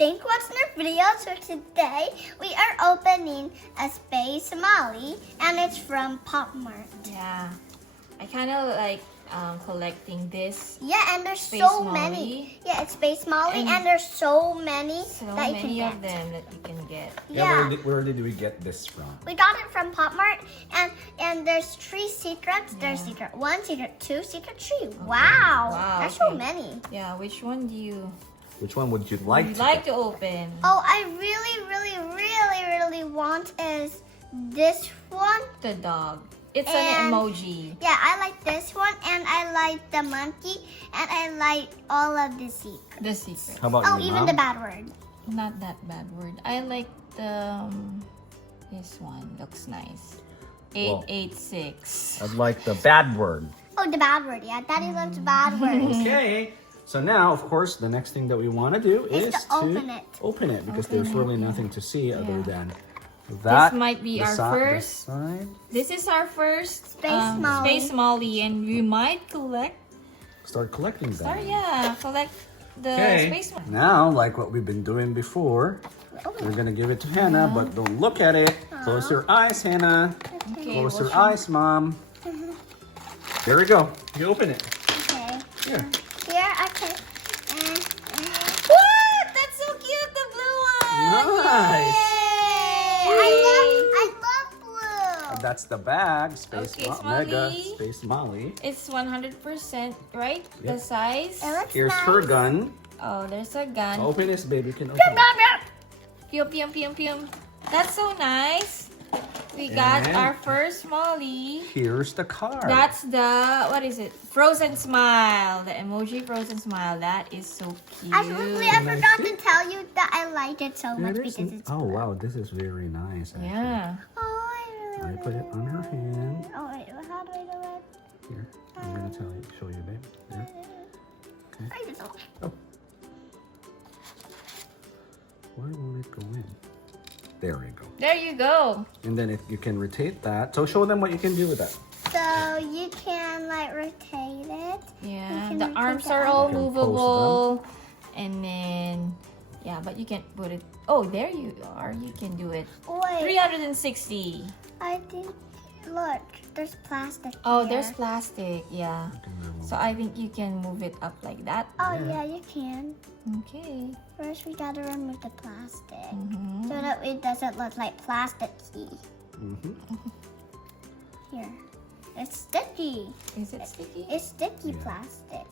Think what's in our video. So today we are opening a Space Molly, and it's from Pop Mart. Yeah, I kind of like collecting this. Yeah, and there's Space so Molly. many. Yeah, it's Space Molly, And and there's so many that you can many get. of them that you can get. Yeah. Where did we get this from? We got it from Pop Mart, and there's 3 secrets. There's secret 1, secret 2, secret 3. Wow, Wow, there's so okay. many. Yeah, which one do you Which one would you would like you to like get? to open? Oh, I really want is this one. The dog. It's And- an emoji. Yeah, I like this one, and I like the monkey, and I like all of the secrets. The secret. How about Oh, you, even Mom? the bad word. Not that bad word. I like the this one. Looks nice. Well- 886. I'd like the bad word. Oh, the bad word. Yeah, Daddy loves bad words. Okay. So now, of course, the next thing that we want to do Is is to open it. Open it because there's really nothing to see other Yeah. than that. This might be the our the first. side. This is our first Space Molly. Space Molly, and we might collect. Start collecting them. Collect the Okay. Space Molly. Now, like what we've been doing before, we're gonna give it to Hannah, but don't look at it. Close your eyes, Hannah. Okay, Close your what's eyes, Mom. There we go. You open it. Okay. Here. Here, okay. What? That's so cute, the blue one. Nice. I love blue. That's the bag. Space Okay, Mega Smiley. Space Molly. It's 100%, right? The Yep. size. It looks Here's nice. her gun. Oh, there's a gun. Open this, baby. You can open it. Pium, pium, pium, pium. That's so nice. We got And- our first Molly. Here's the card. That's the, what is it? Frozen smile. The emoji frozen smile. That is so cute. Actually, I forgot to tell you that I like it so much There is- because it's. oh wow, this is very nice. Actually. Yeah. Oh, I I really put it on her hand. Oh wait, how do I do it? Here, I'm gonna show you, babe. Here. I don't know. Oh. Why won't it go in? There we go. There you go. And then if you can rotate that, so show them what you can do with that. So you can like rotate it. Yeah. can The rotate arms the are arms. all You can post movable. And then, yeah, but you can put it. Oh, there you are. You can do it. Wait, 360. I think. Look, there's plastic. Oh, here. there's plastic. Yeah. You can remove So I think you can move it up like that. Oh Yeah. yeah, you can. Okay. First, we gotta remove the plastic Mhm. so that it doesn't look like plasticky. Mhm. Here, it's sticky. Is it sticky? It's sticky Yeah. plastic.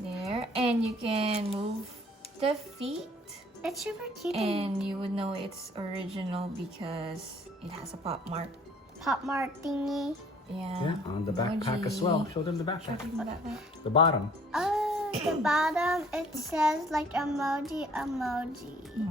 There. And you can move the feet. It's super cute. And you would know it's original because it has a Pop Mart thingy. Yeah. Yeah, on the backpack as well. Show them the Show backpack. them the backpack. The bottom. Oh, the bottom it says like emoji.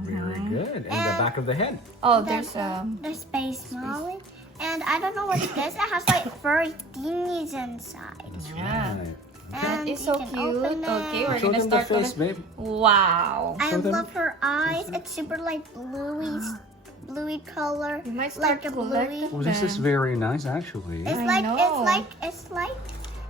Very good. And the And- back of the head. Oh, there's There's Space Molly, and I don't know what's this. It has like furry thingies inside. Yeah. Right. And It's you so can cute. open it. Okay, we're Show gonna them the start face, with babe. Wow. I Show them. love her eyes. It's super like bluey color. You might Like start a collecting bluey. Oh, this is very nice, actually. It's I like know.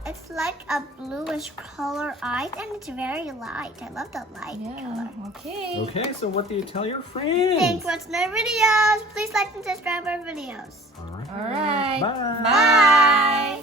it's like a bluish color eyes, and it's very light. I love the light Yeah. color. Okay. Okay, so what do you tell your friends? Thanks for watching our videos. Please like and subscribe our videos. All right. All right. Bye. Bye.